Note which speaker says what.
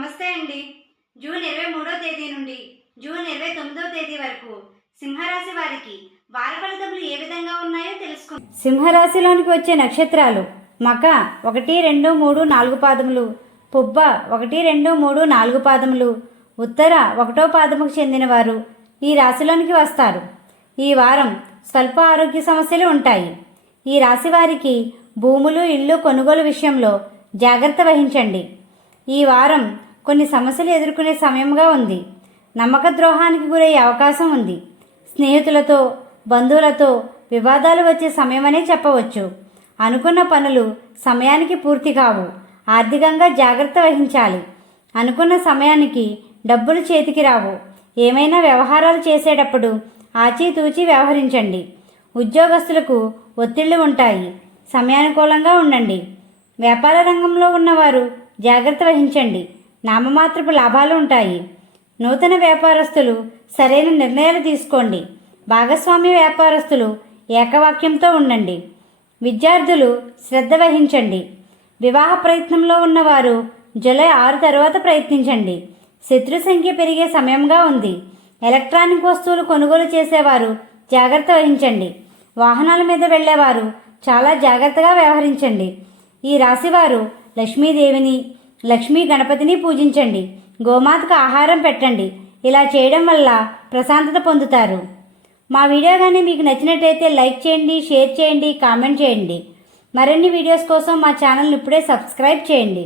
Speaker 1: నమస్తే అండి. జూన్ ఇరవై మూడో తేదీ నుండి జూన్ ఇరవై తొమ్మిదో తేదీ వరకు సింహరాశి వారికి వార ఫలితములు ఏ విధంగా ఉన్నాయో తెలుసుకుందాం.
Speaker 2: సింహరాశిలోనికి వచ్చే నక్షత్రాలు మక ఒకటి రెండు మూడు నాలుగు పాదములు పుబ్బ ఒకటి రెండు మూడు నాలుగు పాదములు ఉత్తర ఒకటో పాదముకు చెందినవారు ఈ రాశిలోనికి వస్తారు. ఈ వారం స్వల్ప ఆరోగ్య సమస్యలు ఉంటాయి. ఈ రాశి వారికి భూములు ఇల్లు కొనుగోలు విషయంలో జాగ్రత్త వహించండి. ఈ వారం కొన్ని సమస్యలు ఎదుర్కొనే సమయంగా ఉంది. నమ్మక ద్రోహానికి గురయ్యే అవకాశం ఉంది. స్నేహితులతో బంధువులతో వివాదాలు వచ్చే సమయమనే చెప్పవచ్చు. అనుకున్న పనులు సమయానికి పూర్తి కావు. ఆర్థికంగా జాగ్రత్త వహించాలి. అనుకున్న సమయానికి డబ్బులు చేతికి రావు. ఏమైనా వ్యవహారాలు చేసేటప్పుడు ఆచితూచి వ్యవహరించండి. ఉద్యోగస్తులకు ఒత్తిళ్ళు ఉంటాయి. సమయానుకూలంగా ఉండండి. వ్యాపార రంగంలో ఉన్నవారు జాగ్రత్త వహించండి. నామమాత్రపు లాభాలు ఉంటాయి. నూతన వ్యాపారస్తులు సరైన నిర్ణయాలు తీసుకోండి. భాగస్వామ్య వ్యాపారస్తులు ఏకవాక్యంతో ఉండండి. విద్యార్థులు శ్రద్ధ వహించండి. వివాహ ప్రయత్నంలో ఉన్నవారు జూలై ఆరు తర్వాత ప్రయత్నించండి. శత్రు సంఖ్య పెరిగే సమయంగా ఉంది. ఎలక్ట్రానిక్ వస్తువులు కొనుగోలు చేసేవారు జాగ్రత్త వహించండి. వాహనాల మీద వెళ్ళేవారు చాలా జాగ్రత్తగా వ్యవహరించండి. ఈ రాశివారు లక్ష్మీదేవిని లక్ష్మీ గణపతిని పూజించండి. గోమాతకు ఆహారం పెట్టండి. ఇలా చేయడం వల్ల ప్రశాంతత పొందుతారు. మా వీడియో కానీ మీకు నచ్చినట్టయితే లైక్ చేయండి షేర్ చేయండి కామెంట్ చేయండి. మరిన్ని వీడియోస్ కోసం మా ఛానల్ని ఇప్పుడే సబ్స్క్రైబ్ చేయండి.